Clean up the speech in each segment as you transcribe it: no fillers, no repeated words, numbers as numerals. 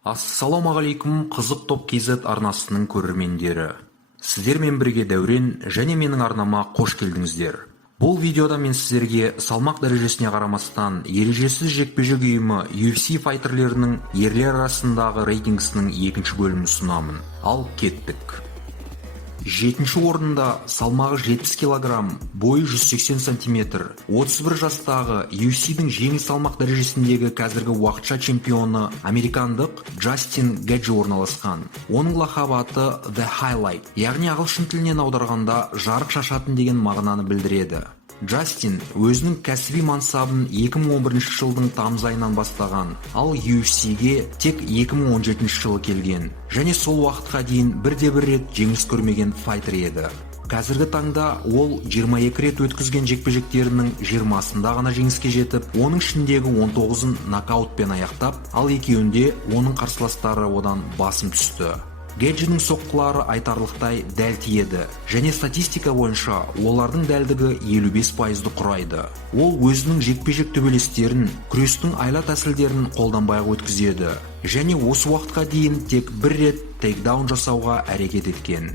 Ассалаумағалейкум, қызық топ KZ арнасының көрермендері. Сіздермен бірге Дәурен және менің арнама қош келдіңіздер. Бұл видеода мен сіздерге салмақ дәрежесіне қарамастан ережесіз жекпе-жек ұйымы UFC файтерлерінің ерлер арасындағы рейтингісінің екінші бөлімін ұсынамын. Ал кеттік. 7-ші орында салмағы 70 кг, бойы 180 см, 31 жастағы UFC-дің жеңіл салмақ дәрежесіндегі қазіргі уақытша чемпионы американдық Джастин Геджи орналасқан. Оның лақабы аты The Highlight, яғни ағылшын тілінен аударғанда жарық шашатын деген мағынаны білдіреді. Джастин өзінің кәсіби мансабын 2011 жылдың тамыз айынан бастаған, ал UFC-ге тек 2017 жылы келген, және сол уақытқа дейін бірде-бір рет жеңіліс көрмеген файтер еді. Қазіргі таңда ол 22 рет өткізген жекпе-жектерінің 20-сында ғана жеңіске жетіп, оның ішіндегі 19-ын нокаутпен аяқтап, ал екеуінде оның қарсыластары одан басым түсті. Геджидің соққылары айтарлықтай дәл тиеді, және статистика бойынша олардың дәлдігі 55%-ды құрайды. Ол өзінің жекпе-жек төбелестерін, күрестің айла тәсілдерін қолданбай өткізеді, және осы уақытқа дейін тек бір рет тейкдаун жасауға әрекет еткен.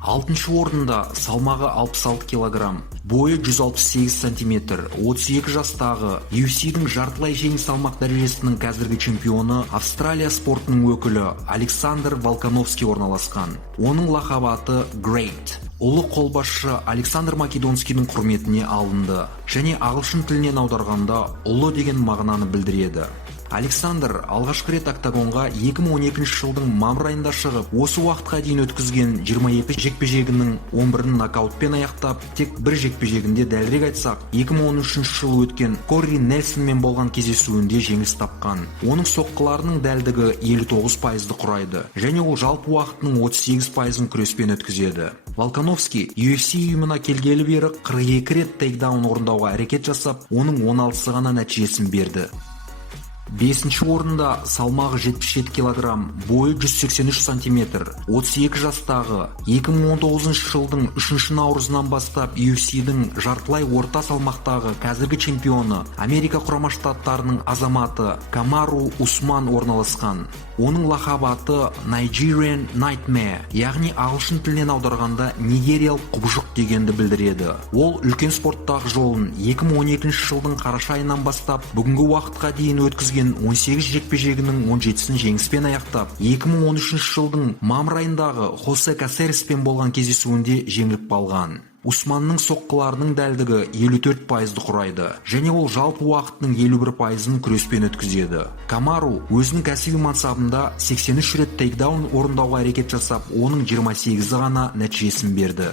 6-шы орында салмағы 66 кг, бойы 168 см, 32 жастағы UFC-дің жартылай жеңіл салмақ дәрежесінің қазіргі чемпионы Австралия спортының өкілі Александр Волконовский орналасқан. Оның лақабы аты Great. Ұлы қолбасшы Александр Македонскийдің құрметіне алынды, және ағылшын тілінен аударғанда ұлы деген мағынаны білдіреді. Александр алғашқы рет октагонға 2012 жылдың мамыр айында шығып, осы уақытқа дейін өткізген 22 жекпе-жегінің 11-ін нокаутпен аяқтап, тек бір жекпе-жегінде, дәлірек айтсақ, 2013 жылы өткен Корри Нельсонмен болған кездесуінде жеңіліс тапқан. Оның соққыларының дәлдігі 59%-ды құрайды, және ол жалпы уақытының 38%-ын күреспен өткізеді. Волконовский UFC ұйымына келгелі бері 42 рет тейкдаун орындауға әрекет жасап, оның 16-сы ғана нәтижесін берді. 5-ші орында салмағы 77 кг, бойы 183 см, 32 жастағы 2019 жылдың 3 наурызынан бастап UFC-дің жартылай орта салмақтағы қазіргі чемпионы Америка құрама штаттарының азаматы Камару Усман орналасқан. Оның лақабы аты Nigerian Nightmare, яғни ағылшын тілінен аударғанда нигериялық құбыжық дегенді білдіреді. Ол үлкен спорттағы жолын 2012 жылдың қараша айынан бастап, бүгінгі уақытқа дейін өткізген 18 жекпе-жегінің 17-сін жеңіспен аяқтап, 2013 жылдың мамыр айындағы Хосе Касереспен болған кездесуінде жеңіліп қалған. Усманның соққыларының дәлдігі 54%-ды құрайды, және ол жалпы уақытының 51%-ын күреспен өткізеді. Камару өзінің кәсіби мансабында 83 рет тейкдаун орындауға әрекет жасап, оның 28-і ғана нәтижесін берді.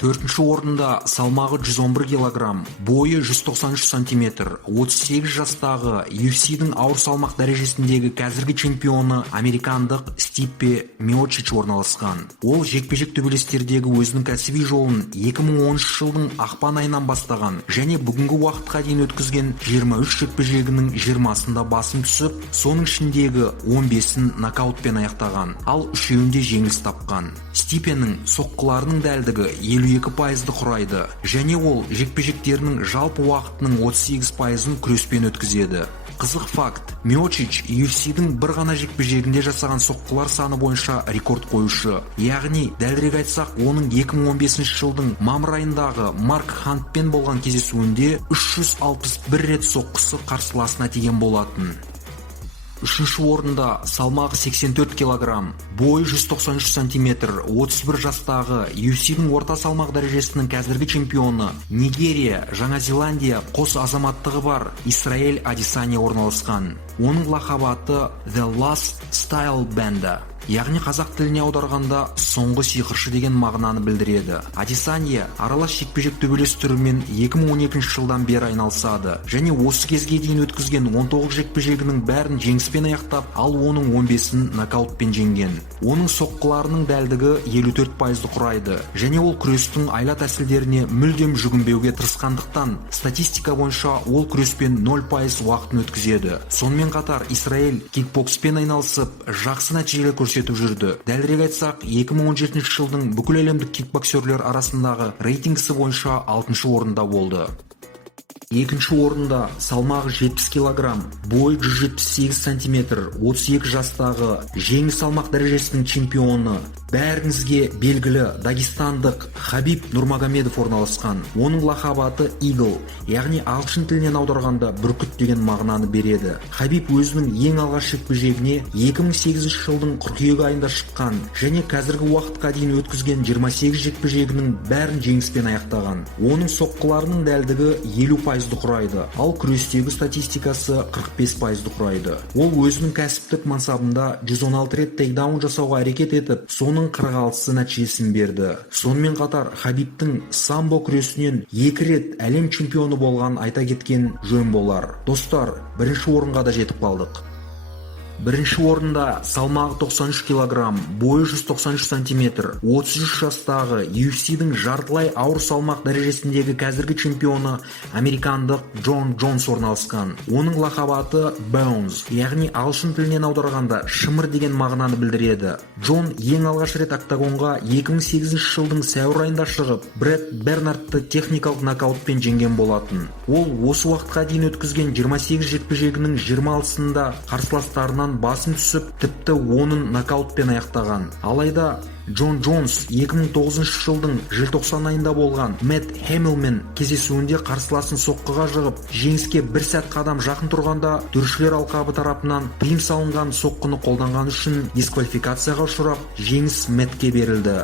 4-ші орында салмағы 111 кг, бойы 193 см, 38 жастағы UFC-дің ауыр салмақ дәрежесіндегі қазіргі чемпионы американдық Стиппе Миочич орналасқан. Ол жекпе-жек төбелестердегі өзінің кәсіби жолын 2013 жылдың ақпан айынан бастаған, және бүгінгі уақытқа дейін өткізген 23 жекпе-жегінің 20-сында басым түсіп, соның ішіндегі 15-ін нокаутпен аяқтаған, ал 3-еуінде жеңіліс тапқан. Стиппенің соққыларының дәлдігі 52%-ды құрайды, және ол жекпе-жектерінің жалпы уақытының 38%-ын күреспен өткізеді. Қызық факт, Миочич UFC-дің бір ғана жекпе-жегінде жасаған соққылар саны бойынша рекорд қоюшы. Яғни, дәлірек айтсақ, оның 2015 жылдың мамыр айындағы Марк Хантпен болған кездесуінде 361 рет соққысы қарсыласына тиген болатын. 3-ші орында салмағы 84 кг, бойы 193 см, 31 жастағы UFC-дің орта салмақ дәрежесінің қазіргі чемпионы Нигерия, Жаңа Зеландия қос азаматтығы бар Исраэль Адесanya орналасқан. Оның лақабы аты The Last Style Bender, яғни қазақ тіліне аударғанда соңғы сиқыршы деген мағынаны білдіреді. Адесanya аралас жекпе-жек төбелес түрімен 2012 жылдан бері айналысады, және осы кезге дейін өткізген 19 жекпе-жегінің бәрін жеңіспен аяқтап, ал оның 15-ін нокаутпен жеңген. Оның соққыларының дәлдігі 54%-ды құрайды, және ол күрестің айла тәсілдеріне мүлдем жүгінбеуге тырысқандықтан, статистика бойынша ол күреспен 0% уақытын өткізеді. Сонымен қатар Исраэль кикбокспен айналысып, жақсы нәтижелер көрсетіп жүрді. Дәлірек айтсақ, 2017 жылдың бүкіл әлемдік кикбоксерлер арасындағы рейтингісі бойынша 6-шы орында болды. Екінші орында салмағы 70 кг, бойы 178 см, 32 жастағы жеңіл салмақ дәрежесінің чемпионы, бәріңізге белгілі дагестандық Хабиб Нурмагомедов орналасқан. Оның лақабы аты Eagle, яғни ағылшын тілінен аударғанда бүркіт деген мағынаны береді. Хабиб өзінің ең алғаш жекпе-жегіне 2008 жылдың қыркүйек айында шыққан және қазіргі уақытқа дейін өткізген 28 жекпе-жегінің бәрін жеңіспен аяқтаған. Оның соққыларының дәлдігі 50%-ды құрайды, ал күрестегі статистикасы 45%-ды құрайды. Ол өзінің кәсіптік мансабында 116 рет тейкдаун жасауға әрекет етіп, соның 46-сы нәтижесін берді. Сонымен қатар Хабибтің самбо күресінен 2 рет әлем чемпионы болған айта кеткен жөн болар. Достар, бірінші орынға да жетіп қалдық. Бірінші орында салмағы 93 кг, бойы 193 см, 33 жастағы UFC-дің жартылай ауыр салмақ дәрежесіндегі қазіргі чемпионы американдық Джон Джонс орналасқан. Оның лақабы аты Bones, яғни ағылшын тілінен аударғанда шымыр деген мағынаны білдіреді. Джон ең алғаш рет октагонға 2008 жылдың сәуір айында шығып, Брэд Бернардты техникалық нокаутпен жеңген болатын. Ол осы уақытқа дейін өткізген 28 жекпе-жегінің 26-сында қарсыластарынан басым түсіп, тіпті оның нокаутпен аяқтаған. Алайда Джон Джонс 2009 жылдың желтоқсан айында болған Мэтт Хэмиллмен кездесуінде қарсыласын соққыға жығып, жеңіске бір сәт қадам жақын тұрғанда төрешілер алқабы тарапынан тыйым салынған соққыны қолданғаны үшін дисквалификацияға ұшырап, жеңіс Мэттке берілді.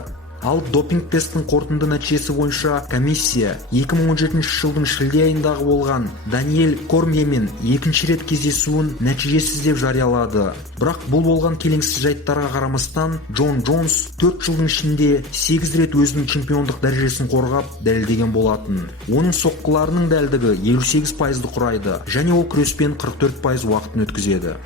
Ал допинг тесттің қорытынды нәтижесі бойынша комиссия 2017 жылдың шілде айындағы болған Даниэль Кормьемен екінші рет кездесуін нәтижесіз деп жариялады. Бірақ бұл болған келеңсіз жайттарға қарамастан, Джон Джонс 4 жылдың ішінде 8 рет өзінің чемпиондық дәрежесін қорғап дәлелдеген болатын. Оның соққыларының дәлдігі 58%-ды құрайды және ол күреспен 44% уақытын өткізеді.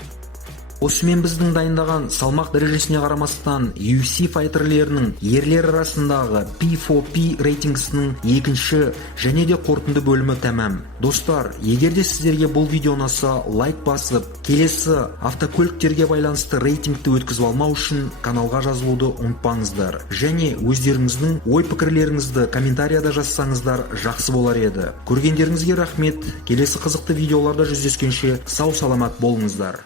Осымен біздің дайындаған салмақ дәрежесіне қарамастан UFC файтерлерінің ерлер арасындағы P4P рейтингісінің екінші және де қорытынды бөлімі тәмам. Достар, егер де сіздерге бұл видео ұнаса, лайк басып, келесі автокөліктерге байланысты рейтингті өткізіп алмау үшін каналға жазылуды ұмытпаңыздар. Және өздеріңіздің ой-пікірлеріңізді комментарияда жазсаңыздар жақсы болар еді. Көргендеріңізге рахмет. Келесі қызықты видеоларда жүздескенше сау саламат болыңыздар.